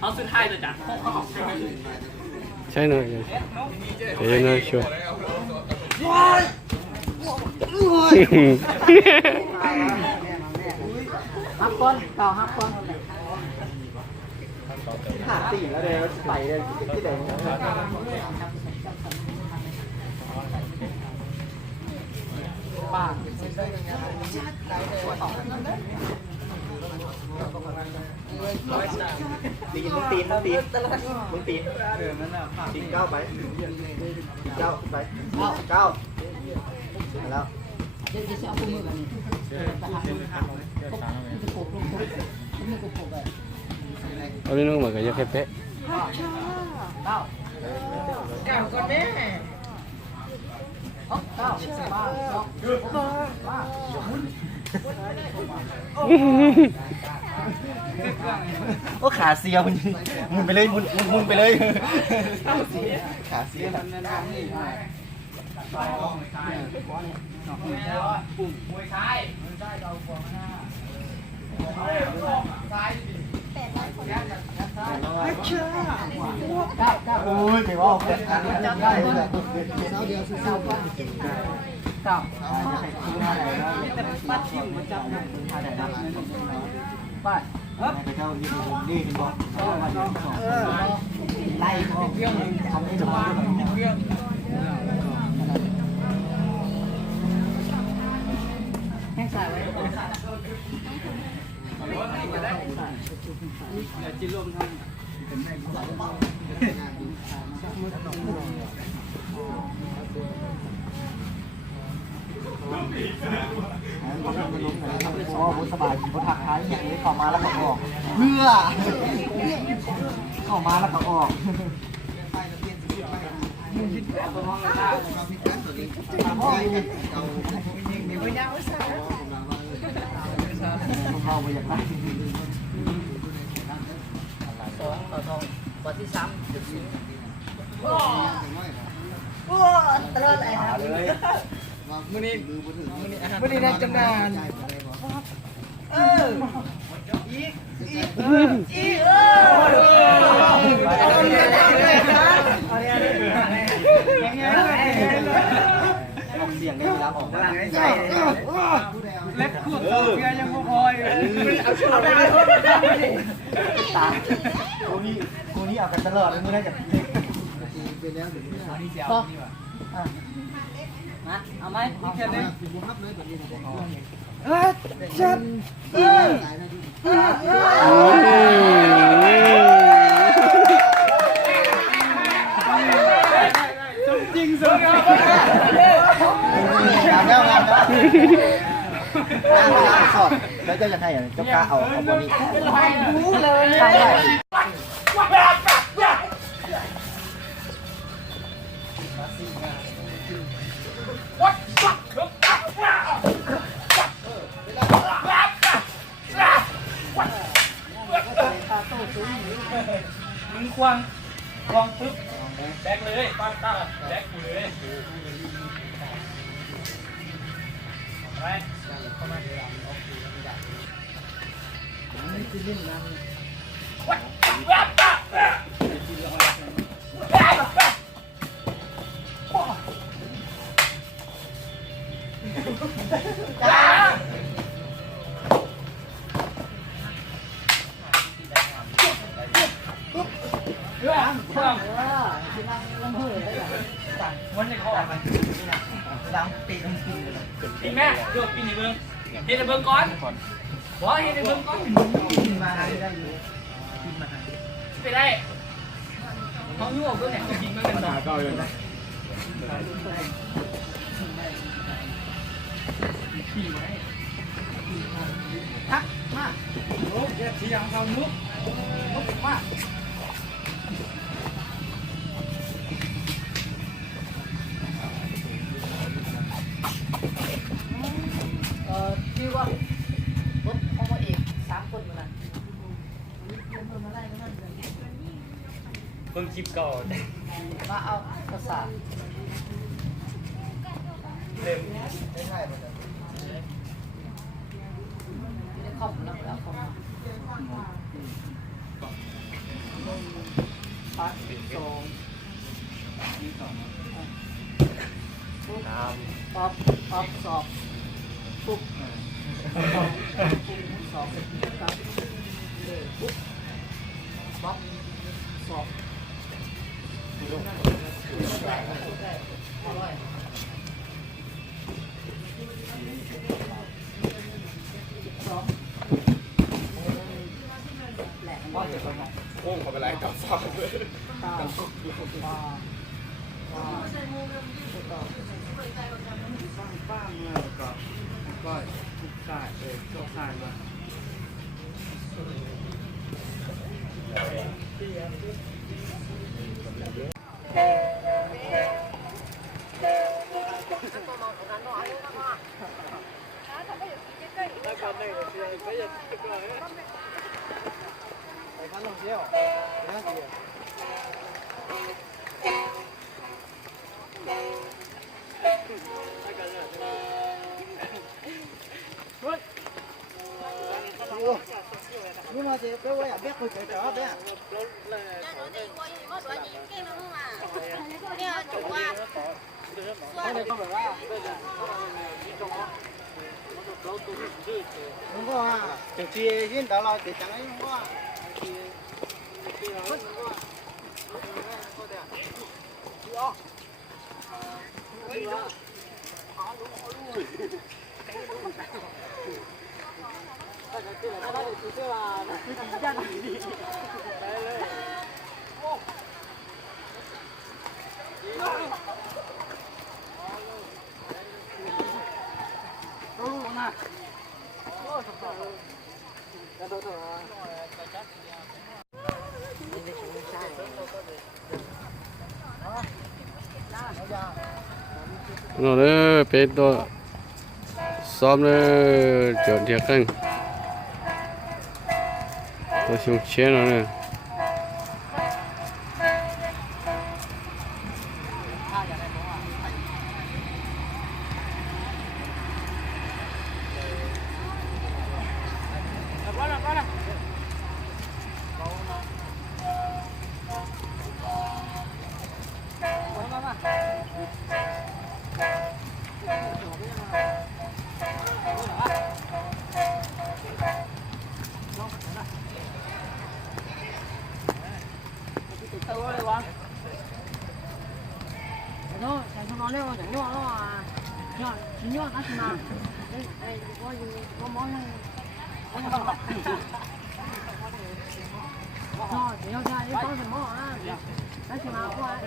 เขาสุดท้ายเลยจ้ะ ใช่หน่อยเดี๋ยวนะช่วย ฮับก้อนเก่าฮับก้อนขาดตีแล้วเดี๋ยวใส่เลยที่เดิมป้าตีมึงตีนมึงตีนตีนเก้าไปเก้าไปเก้าแล้วเดี๋ยวจะเอาปืนมือกันนี่เอาเรื่องมากับยาแค่เป๊ะ เก้าก่อนแม่เก้าโอ้ขาเสียมุนไปเลยมุนไปเลยขาเสียปุ่มมวยชายโอ้ยไม่ว่าเป็นการจับได้เลยเดียวซื้อป้าเก้าแต่ป้าชิมมันจับได้ป้าเจ้าดีดีดีบอกไล่เขาเรื่องทำให้จะมาเรื่องแห้งใส่ไว้จิ้มลมทำอ๋อบุสบายบุทักท้ายอย่างนี้เข้ามาแล้วก็ออกเพื่อเข้ามาแล้วก็ออกเข้าไปอย่างไร2-2วันที่3ตลอดเลยครับมื้อนี้ได้จำนานอีกออกเสียงได้รับออกมาใช่เล็บขูดเพียยังพอเอาชื่อไปตากูนี่เอากันตลอดเลยมึงได้จากพอมาเอาไหมแค่นี้จัดจริงสุดงามแล้วสอดแล้วจะยังไงอ่ะเจ้ากล้าเอาบอลนี้รู้เลยมึงควงปึ๊บแบกเลยป้าต้าแบกเลยไปเข้ามาวันนี้เขาออกไปล้างปีกปีแม่โยกปีนี้เบิ้งเฮ็ดในเบิ้งก่อนบอกเฮ็ดในเบิ้งก่อนมาได้ไปได้เขายุ่งเบิ้งเนี่ยจริงมันเป็นต่อก็เลยนะทักมาโอ้ยที่ยังทำมุกมาที่ว่ารถเอามาเอก3 คนเหมือนกันเบิ้งคลิปก่อนมาเอาภาษาเต็มไม่ใช่หมดเลยที่ได้ครอบแล้วเอาเข้ามา ปัดสองปั๊บสอบปุ๊บสองครับปุ๊บปั๊บสอบโค้งเขาไปไล่กับฟ้าเลย ป้าเมื่อก็ทุกสายโชคสายมาไปพันลงเที่ยวน่าเที่ยวnhưng mà thì cái quay biết tôi sẽ trở bé đúng không à chẳng chi hiện đó là để chẳng ấy đúng không nó đấy bé to xóm đấy chọn thiệt căng tôi xuống chế nó này nó thành nó nói nó chẳng nhỏ nó à nhỏ chỉ nhỏ nó mà đây đây có món nó chỉ nhau ra đi có gì món à nó chỉ mà qua